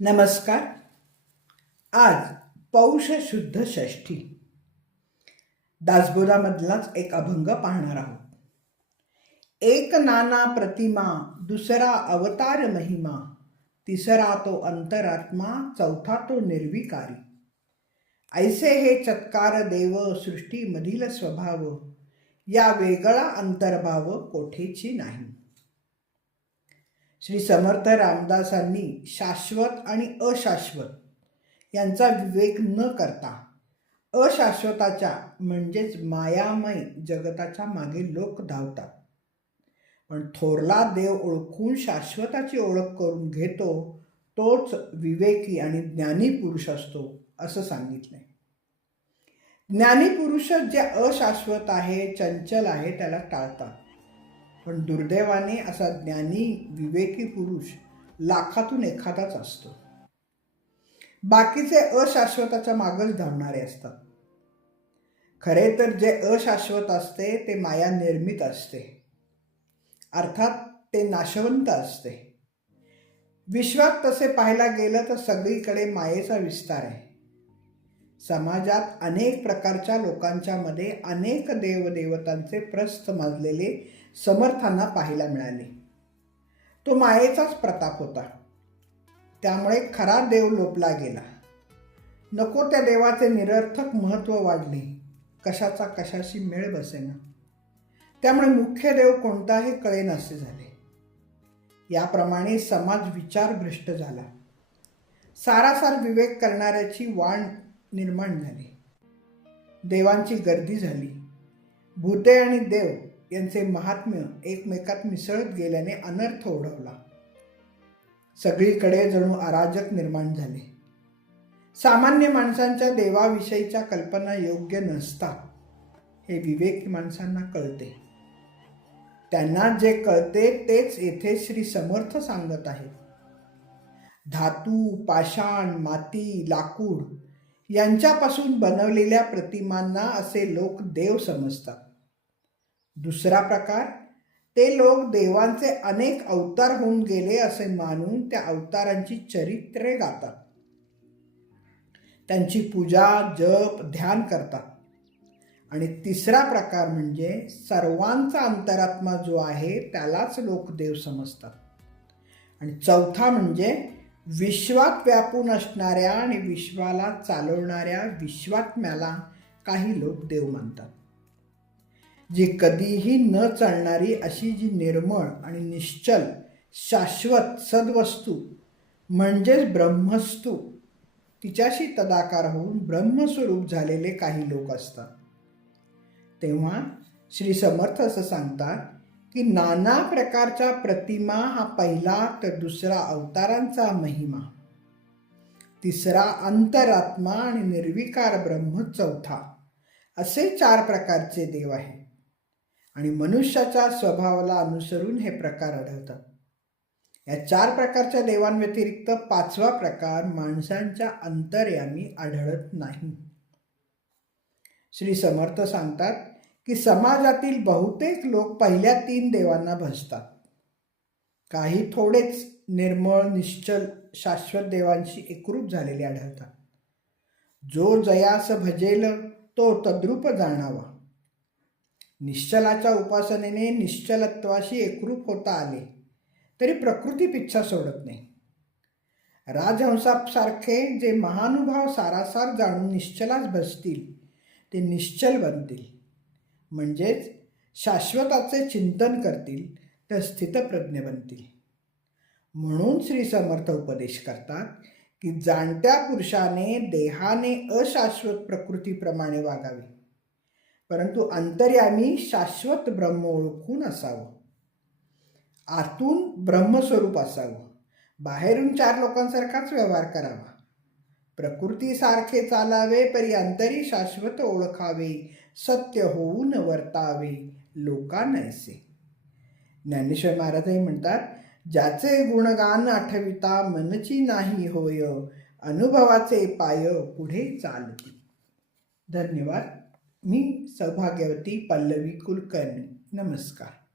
नमस्कार. आज पौष शुद्ध षष्ठी. दासबोधामधलाच एक अभंग पाहणार आहोत. एक नाना प्रतिमा दुसरा अवतार महिमा तिसरा तो अंतरात्मा चौथा तो निर्विकारी. ऐसे हे चत्कार देव सृष्टीमधील स्वभाव या वेगळा अंतर्भाव कोठेची नाही. श्री समर्थ रामदासांनी शाश्वत आणि अशाश्वत यांचा विवेक न करता अशाश्वताच्या म्हणजेच मायामय जगताच्या मागे लोक धावतात. पण थोरला देव ओळखून शाश्वताची ओळख करून घेतो तोच विवेकी आणि ज्ञानी पुरुष असतो असं सांगितलंय. ज्ञानी पुरुष जे अशाश्वत आहे चंचल आहे त्याला टाळतात. पण दुर्दैवाने असा ज्ञानी विवेकी पुरुष लाखातून एखादाच असतो. बाकीचे अशाश्वताच्या मागच धावणारे असतात. खरे तर जे अशाश्वत असते ते माया निर्मित असते. अर्थात ते नाशवंत असते. विश्वात तसे पाहायला गेलं तर सगळीकडे मायेचा विस्तार आहे. समाजात अनेक प्रकारच्या लोकांच्या मध्ये अनेक देवदेवतांचे प्रस्थ माजलेले समर्थांना पाहायला मिळाले. तो मायेचाच प्रताप होता. त्यामुळे खरा देव लोपला गेला. नको त्या देवाचे निरर्थक महत्त्व वाढले. कशाचा कशाशी मेळ बसेना. त्यामुळे मुख्य देव कोणताही कळेनासे झाले. याप्रमाणे समाज विचारभ्रष्ट झाला. सारासार विवेक करणाऱ्याची वाण निर्माण झाली. देवांची गर्दी झाली. भूते आणि देव यांचे महात्म्य एकमेकात मिसळत गेल्याने अनर्थ ओढवला. सगळीकडे जणू अराजक निर्माण झाले. सामान्य माणसांच्या देवाविषयीच्या कल्पना योग्य नसतात हे विवेकी माणसांना कळते. त्यांना जे कळते तेच येथे श्री समर्थ सांगत आहेत. धातू पाषाण माती लाकूड यांच्यापासून बनवलेल्या प्रतिमांना असे लोक देव समजतात. दुसरा प्रकार ते लोक देवांचे अनेक अवतार होऊन गेले असे मानून त्या अवतारांची चरित्रे गातात. त्यांची पूजा जप ध्यान करतात. आणि तिसरा प्रकार म्हणजे सर्वांचा अंतरात्मा जो आहे त्यालाच लोक देव समजतात. आणि चौथा म्हणजे विश्वात व्यापून असणाऱ्या आणि विश्वाला चालवणाऱ्या विश्वात्म्याला काही लोक देव मानतात. जी कधीही न चालणारी अशी जी निर्मळ आणि निश्चल शाश्वत सद्वस्तू म्हणजेच ब्रह्मस्तू तिच्याशी तदाकार होऊन ब्रह्मस्वरूप झालेले काही लोक असतात. तेव्हा श्री समर्थ असं सांगतात की नाना प्रकारच्या प्रतिमा हा पहिला तर दुसरा अवतारांचा महिमा तिसरा अंतरात्मा आणि निर्विकार ब्रह्म चौथा असे चार प्रकारचे देव आहे आणि मनुष्याच्या स्वभावाला अनुसरून हे प्रकार आढळतात. या चार प्रकारच्या देवांव्यतिरिक्त पाचवा प्रकार माणसांच्या अंतर्यामी आढळत नाही. श्री समर्थ सांगतात की समाजातील बहुतेक लोक पहिल्या तीन देवांना भजतात. काही थोडेच निर्मळ निश्चल शाश्वत देवांशी एकरूप झालेले आढळतात. जो जयास भजेल तो तद्रूप जाणावा. निश्चलाच्या उपासनेने निश्चलत्वाशी एकरूप होता आले. तरी प्रकृती पिच्छा सोडत नाही. राजहंसासारखे जे महानुभाव सारासार जाणून निश्चलाच बसतील ते निश्चल बनतील. म्हणजेच शाश्वताचे चिंतन करतील तर स्थितप्रज्ञ बनतील. म्हणून श्री समर्थ उपदेश करतात की जाणत्या पुरुषाने देहाने अशाश्वत प्रकृतीप्रमाणे वागावे. परंतु अंतर्यामी शाश्वत ब्रह्म ओळखून असावं. आतून ब्रह्मस्वरूप असावं. बाहेरून चार लोकांसारखाच व्यवहार करावा. प्रकृतीसारखे चालावे परी अंतरी शाश्वत ओळखावे सत्य होऊन वर्तावे लोकांनायसे ज्ञानेश्वर महाराजही म्हणतात ज्याचे गुणगान आठविता मनची नाही होय अनुभवाचे पाय पुढे चालती धन्यवाद. मी सौभाग्यवती पल्लवी कुलकर्णी. नमस्कार.